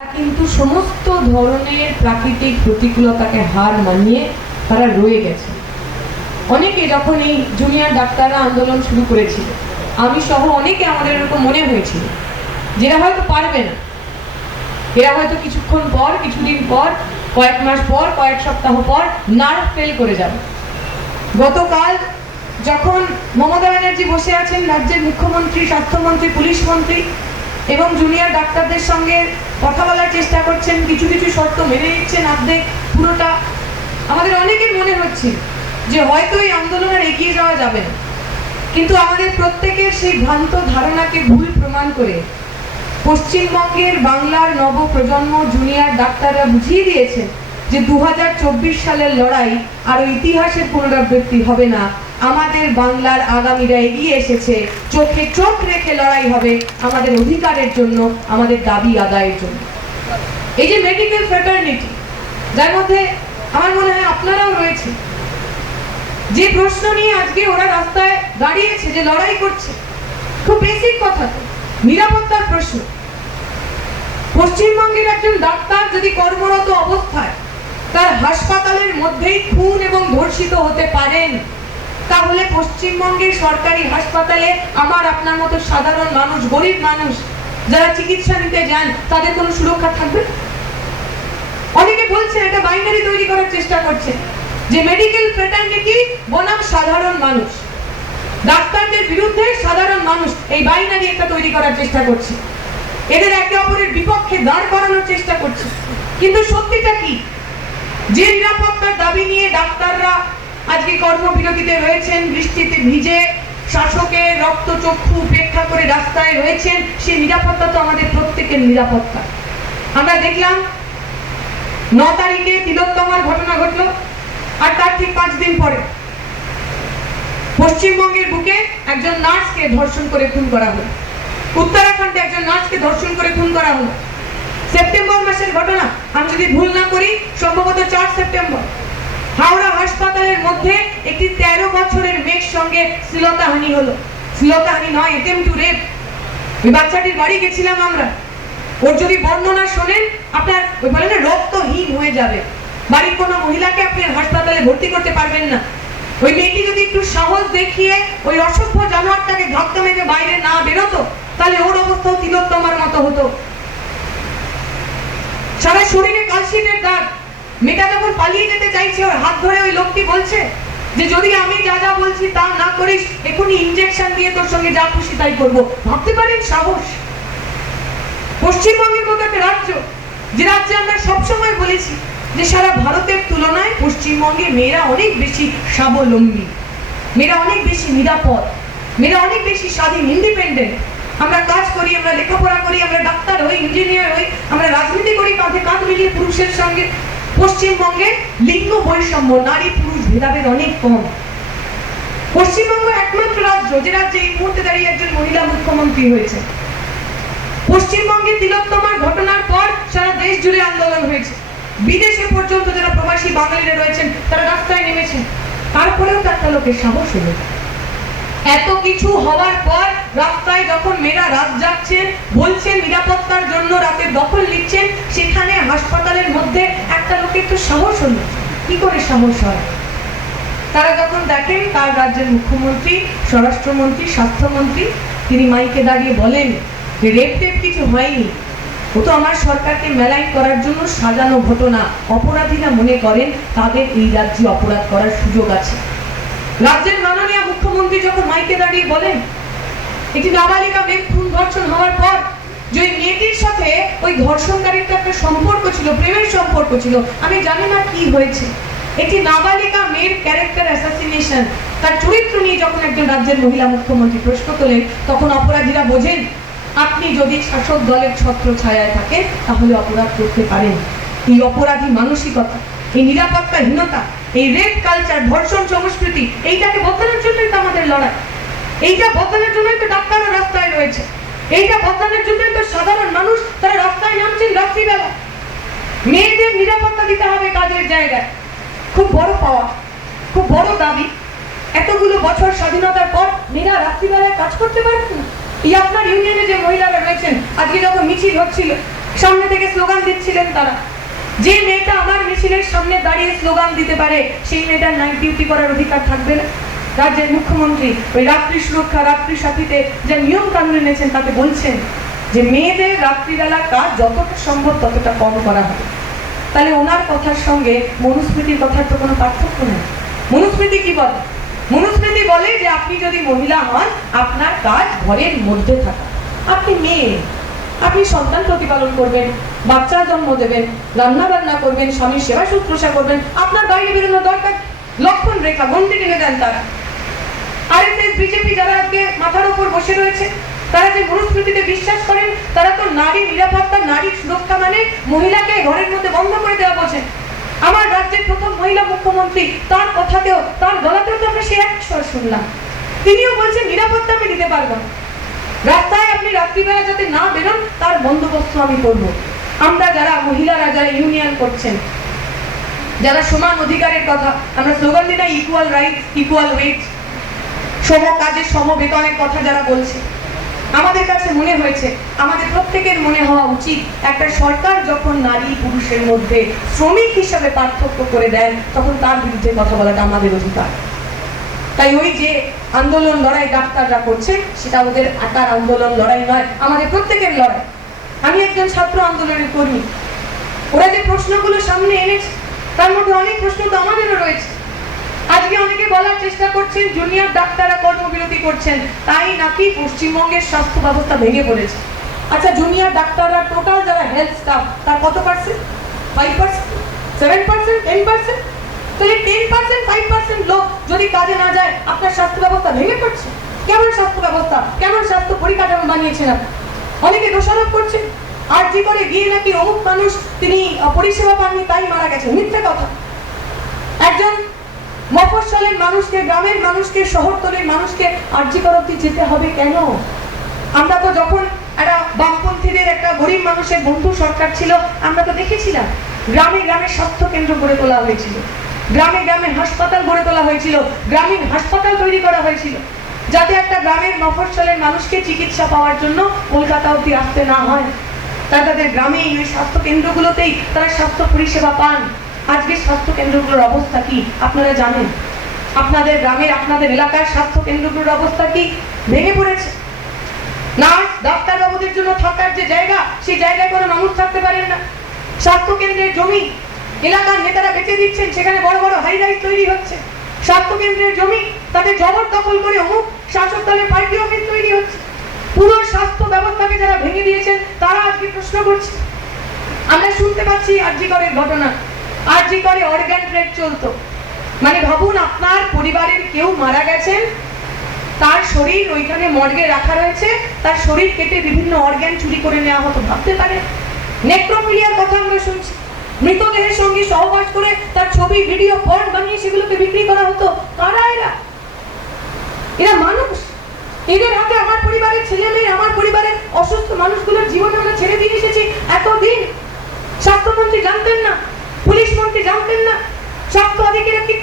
কিন্তু সমস্ত ধরনের প্রাকৃতিক প্রতিকূলতাকে হার মানিয়ে তারা রয়ে গেছে। অনেকে যখন এই জুনিয়র ডাক্তাররা আন্দোলন শুরু করেছিল, আমি সহ অনেকে আমাদের এরকম মনে হয়েছিল যেটা হয়তো পারবে না, এরা হয়তো কিছুক্ষণ পর, কিছুদিন পর, কয়েক মাস পর, কয়েক সপ্তাহ পর নার্ভ ফেল করে যাবে। গতকাল যখন মমতা ব্যানার্জি বসে আছেন রাজ্যের মুখ্যমন্ত্রী, স্বাস্থ্যমন্ত্রী, পুলিশ মন্ত্রী এবং জুনিয়র ডাক্তারদের সঙ্গে কথা বলার চেষ্টা করছেন, কিছু কিছু শর্ত মেনে নিচ্ছেন অর্ধেক পুরোটা, আমাদের অনেকের মনে হচ্ছে যে হয়তো এই আন্দোলন আর এগিয়ে যাওয়া যাবে না। কিন্তু আমাদের প্রত্যেকের সেই ভ্রান্ত ধারণাকে ভুল প্রমাণ করে পশ্চিমবঙ্গের বাংলার নবপ্রজন্ম জুনিয়র ডাক্তাররা বুঝিয়ে দিয়েছেন যে 2024 সালের লড়াই আর ইতিহাসের পুনরাবৃত্তি হবে না। আমাদের বাংলার আগামীরা এগিয়ে এসেছে, চোখে চোখ রেখে লড়াই হবে আমাদের অধিকারের জন্য, আমাদের দাবি আদায়ের জন্য। এই যে মেডিকেল ফ্র্যাটার্নিটি, যার মধ্যে আমার মনে হয় আপনারাও রয়েছে, যে প্রশ্ন নিয়ে আজকে ওরা রাস্তায় দাঁড়িয়েছে, যে লড়াই করছে, খুব বেসিক কথা, তো নিরাপত্তার প্রশ্ন। পশ্চিমবঙ্গের একজন ডাক্তার যদি কর্মরত অবস্থায় তার হাসপাতালের মধ্যেই খুন এবং ধর্ষিত হতে পারেন, তাহলে পশ্চিমবঙ্গের সরকারি হাসপাতালে আমার আপনার মতো সাধারণ মানুষ, গরিব মানুষ যারা চিকিৎসা নিতে যান, তাদের কোনো সুরক্ষা থাকবে? অনেকে বলছেন এটা বাইনারি তৈরি করার চেষ্টা করছে যে মেডিকেল ফ্র্যাটার্নিটি বনাম সাধারণ মানুষ, ডাক্তারদের বিরুদ্ধে সাধারণ মানুষ, এই বাইনারি একটা তৈরি করার চেষ্টা করছে, এদের একে অপরের বিপক্ষে দাঁড় করানোর চেষ্টা করছে। কিন্তু সত্যিটা কি? যে নিরাপত্তার দাবি নিয়ে ডাক্তাররা আজকে কর্মবিরতিতে রয়েছেন, বৃষ্টিতে ভিজে শাসকের রক্তচক্ষু উপেক্ষা করে রাস্তায় রয়েছেন, সেই নিরাপত্তা তো আমাদের প্রত্যেকের নিরাপত্তা। আমরা দেখলাম 9 তারিখে তিলোত্তমার ঘটনা ঘটলো, আর তার ঠিক 5 দিন পরে পশ্চিমবঙ্গের বুকে একজন নার্সকে ধর্ষণ করে খুন করা হলো। উত্তরাখণ্ডে একজন নার্সকে ধর্ষণ করে খুন করা হলো। সেপ্টেম্বর মাসের ঘটনা, আমি যদি ভুল না করি সম্ভবত 4 সেপ্টেম্বর, হাওড়া হাসপাতালের মধ্যে একটি 13 বছরের মেয়ের সঙ্গে শ্লীলতাহানি হলো। শ্লীলতাহানি নয়, অ্যাটেম্পট টু রেপ। ওই বাচ্চাটির বাড়ি গেছিলাম আমরা, ওর যদি বর্ণনা শোনেন আপনার ওই বলে না রক্তহীন হয়ে যাবে। বাড়ির কোনো মহিলাকে আপনি হাসপাতালে ভর্তি করতে পারবেন না। ওই মেয়েটি যদি একটু সাহস দেখিয়ে ওই অসভ্য জানোয়ারটাকে ধাক্কা মেরে বাইরে না বেরোতো, তাহলে ওর অবস্থাও তিলোত্তমার মতো হতো। সারা শরীরে কালশিটের দাগ। মেয়েটা যখন পালিয়ে যেতে চাইছে, ওর হাত ধরে ওই লোকটি বলছে যে যদি আমি যা যা বলছি তা না করিস, এখনই ইনজেকশন দিয়ে তোর সঙ্গে যা খুশি তাই করবো। ভাবতে পারেন সাহস? পশ্চিমবঙ্গের মতো একটা রাজ্য, যে রাজ্যে আমরা সবসময় বলেছি যে সারা ভারতের তুলনায় পশ্চিমবঙ্গে মেয়েরা অনেক বেশি স্বাবলম্বী, মেয়েরা অনেক বেশি নিরাপদ, মেয়েরা অনেক বেশি স্বাধীন, ইন্ডিপেন্ডেন্ট। আমরা কাজ করি, আমরা লেখাপড়া করি, আমরা ডাক্তার হই, ইঞ্জিনিয়ার হই, আমরা রাজনীতি করি কাঁধে কাঁধ মিলিয়ে পুরুষের সঙ্গে। পশ্চিমবঙ্গে লিঙ্গ বৈষম্য, নারী পুরুষ ভেদাভেদ অনেক কম। পশ্চিমবঙ্গ একমাত্র রাজ্য যে রাজ্যে এই মুহূর্তে দাঁড়িয়ে একজন মহিলা মুখ্যমন্ত্রী হয়েছে। পশ্চিমবঙ্গে তিলোত্তমার ঘটনার পর সারা দেশ জুড়ে আন্দোলন হয়েছে, বিদেশে পর্যন্ত যারা প্রবাসী বাঙালিরা রয়েছেন তারা রাস্তায় নেমেছেন। তারপরেও একটা লোকের সাহস হলো। এত কিছু হওয়ার পর রাস্তায় যখন মেয়েরা রাত যাচ্ছেন, বলছেন নিরাপত্তার জন্য রাতের দখল নিচ্ছেন, সেখানে হাসপাতালের মধ্যে একটা লোকের তো সাহস হলো। কি করে সাহস হয়? তারা যখন দেখেন তার রাজ্যের মুখ্যমন্ত্রী, স্বরাষ্ট্রমন্ত্রী, স্বাস্থ্যমন্ত্রী, তিনি মাইকে দাঁড়িয়ে বলেন যে রেপ টেপ কিছু হয়নি, ও তো আমার সরকারকে মেলাইন করার জন্য সাজানো ঘটনা। অপরাধীরা মনে করেন তাদের এই রাজ্যে অপরাধ করার সুযোগ আছে। রাজ্যের মাননীয় মুখ্যমন্ত্রী যখন মাইকে দাঁড়িয়ে বলেন একটি নাবালিকা মেয়ে খুন ধর্ষণ হওয়ার পর যে মেয়েটির সাথে ওই ধর্ষণকারীর একটা সম্পর্ক ছিল, প্রেমের সম্পর্ক ছিল, আমি জানি না কি হয়েছে, একটি নাবালিকা মেয়ের ক্যারেক্টার অ্যাসাসিনেশন, তার চরিত্র নিয়ে যখন একজন রাজ্যের মহিলা মুখ্যমন্ত্রী প্রশ্ন তোলেন, তখন অপরাধীরা বোঝেন আপনি যদি শাসক দলের ছত্র ছায়ায় থাকেন তাহলে অপরাধ করতে পারেন। এই অপরাধী মানসিকতা, এই নিরাপত্তাহীনতা, এই রেপ কালচার, ধর্ষণ সংস্কৃতি, এইটাকে বদলানোর জন্যই তো আমাদের লড়াই। এইটা বদলানোর জন্যই তো ডাক্তাররা রাস্তায় রয়েছে। এইটা বদলানোর জন্যই তো সাধারণ মানুষ তারা রাস্তায় নামছেন রাত্রিবেলা। মেয়েদের নিরাপত্তা দিতে হবে কাজের জায়গায়। খুব বড় পাওয়া, খুব বড় দাবি। এতগুলো বছর স্বাধীনতার পর মেয়েরা রাত্রিবেলায় কাজ করতে পারবেন না। এই আপনার ইউনিয়নে যে মহিলারা রয়েছেন, আজকে যখন মিছিল হচ্ছিল সামনে থেকে স্লোগান দিচ্ছিলেন তারা। যে মেয়েটা আমার মিছিলের সামনে দাঁড়িয়ে স্লোগান দিতে পারে সেই মেয়েটার নাইট ডিউটি করার অধিকার থাকবে না। রাজ্যের মুখ্যমন্ত্রী ওই রাত্রি সুরক্ষা, রাত্রি সাথীতে যে নিয়ম কানুন এনেছেন তাতে বলছেন যে মেয়েদের রাত্রিবেলা কাজ যতটা সম্ভব ততটা কম করা হবে। তাহলে ওনার কথার সঙ্গে মনুস্মৃতির কথার তো কোনো পার্থক্য নেই। মনুস্মৃতি কি বলে? মনুস্মৃতি বলে যে আপনি যদি মহিলা হন আপনার কাজ ঘরের মধ্যে থাকা। আপনি মেয়ে, আপনি সন্তান প্রতিপালন করবেন, বাচ্চা জন্ম দেবেন, রান্না বান্না করবেন, স্বামীর সেবা শুশ্রূষা করবেন, আপনার বাইরে বেরোনোর দরকার। লক্ষণ রেখা গন্ডি টেনে দেন তারা। আরএসএস বিজেপি যারা আজকে মাথার উপর বসে রয়েছে তারা যে মনুস্মৃতিতে বিশ্বাস করেন, তারা তো নারী নিরাপত্তা, নারী সুরক্ষা মানে মহিলাকে ঘরের মধ্যে বন্ধ করে দেওয়া বোঝেন। আমার রাজ্যের প্রথম মহিলা মুখ্যমন্ত্রী, তার কথাতেও, তার গলাতেও তো আমরা সে এক স্বর শুনলাম। তিনিও বলছেন নিরাপত্তা আমি দিতে পারবো না, রাস্তায় আপনি রাত্রিবেলা যাতে না বেরোন তার বন্দোবস্ত আমি করবো। আমরা যারা মহিলারা যারা ইউনিয়ন করছেন, যারা সমান অধিকারের কথা, আমরা স্লোগান দিই না ইকুয়াল রাইটস, ইকুয়াল ওয়েজ, সম কাজের সম বেতনের কথা যারা বলছে, আমাদের কাছে মনে হয়েছে, আমাদের প্রত্যেকের মনে হওয়া উচিত একটা সরকার যখন নারী পুরুষের মধ্যে শ্রমিক হিসাবে পার্থক্য করে দেন তখন তার বিরুদ্ধে কথা বলাটা আমাদের অধিকার। তাই ওই যে আন্দোলন লড়াই ডাক্তাররা করছে সেটা ওদের একার আন্দোলন লড়াই নয়, আমাদের প্রত্যেকের লড়াই। আমি একজন ছাত্র আন্দোলনের কর্মী। ওরা যে প্রশ্নগুলো সামনে এনেছে তার মধ্যে অনেক প্রশ্ন তো আমাদেরও রয়েছে। আজকে অনেকে বলার চেষ্টা করছেন জুনিয়র ডাক্তাররা কর্মবিরতি করছেন, তাই নাকি পশ্চিমবঙ্গের স্বাস্থ্য ব্যবস্থা ভেঙে পড়েছে। আচ্ছা, জুনিয়র ডাক্তাররা টোটাল যারা হেলথ স্টাফ তার কত পার্সেন্ট? 5%, 7%, 10%? তাহলে 10%, 5% লোক যদি কাজে না যায় আপনার স্বাস্থ্য ব্যবস্থা ভেঙে পড়ছে। কেমন স্বাস্থ্য ব্যবস্থা, কেমন স্বাস্থ্য পরিকাঠামো বানিয়েছেন আপনি? অনেকে দোষারোপ করছে আরজি করে গিয়ে নাকি অমুক মানুষ তিনি পরিষেবা পাননি তাই মারা গেছে। মিথ্যে কথা। একজন মফস্বলের মানুষকে, গ্রামের মানুষকে, শহরতলির মানুষকে আরজি করতে যেতে হবে কেন? আমরা তো যখন একটা বামপন্থীদের একটা গরিব মানুষের বন্ধু সরকার ছিল আমরা তো দেখেছিলাম গ্রামে গ্রামে স্বাস্থ্য কেন্দ্র গড়ে তোলা হয়েছিল, গ্রামে গ্রামে হাসপাতাল গড়ে তোলা হয়েছিল, গ্রামীণ হাসপাতাল তৈরি করা হয়েছিল যাতে একটা গ্রামের মফস্বলের মানুষকে চিকিৎসা পাওয়ার জন্য কলকাতা অবধি আসতে না হয়। তাদের গ্রামে এই স্বাস্থ্য কেন্দ্রগুলোতেই তারা স্বাস্থ্য পরিষেবা পান। আজকে স্বাস্থ্য কেন্দ্রগুলোর অবস্থা কি আপনারা জানেন? আপনাদের গ্রামের, আপনাদের এলাকার স্বাস্থ্য কেন্দ্রগুলোর অবস্থা কি? ভেঙে পড়েছে। নার্স, ডাক্তার বাবুদের জন্য থাকার যে জায়গা, সেই জায়গায় কোনো মানুষ থাকতে পারেন না। স্বাস্থ্য কেন্দ্রের জমি এলাকার নেতারা বেঁচে দিচ্ছেন, সেখানে বড় বড় হাই রাইজ তৈরি হচ্ছে। স্বাস্থ্য কেন্দ্রের জমি তাদের জবরদখল করে অমুক শাসক দলের পার্টি অফিস তৈরি হচ্ছে। পুরো স্বাস্থ্য ব্যবস্থাকে যারা ভেঙে দিয়েছেন তারা আজকে প্রশ্ন করছে। আমরা শুনতে পাচ্ছি আরজি করের ঘটনা, আরজি করে অর্গান ট্রেড চলতো। মানে ভাবুন, আপনার পরিবারের কেউ মারা গেছেন, তার শরীর ওইখানে মর্গে রাখা রয়েছে, তার শরীর কেটে বিভিন্ন অর্গান চুরি করে নেওয়া হতো। ভাবতে পারেন? নেক্রোফিলিয়ার কথা আমরা শুনছি, মৃতদেহের সঙ্গে সহবাস করে তার ছবি, ভিডিও, পর্ন বানিয়ে সেগুলোকে বিক্রি করা হতো। কারা এরা? এরা মানুষ। এদের হাতে আমার পরিবারের ছেলে মেয়ে, আমার পরিবারের অসুস্থ মানুষগুলোর জীবন আমরা ছেড়ে দিয়ে এসেছি এতদিন। স্বাস্থ্যমন্ত্রী জানতেন না, পুলিশ মন্ত্রী জানতেন না, স্বাস্থ্য অধিকারীরা কিচ্ছু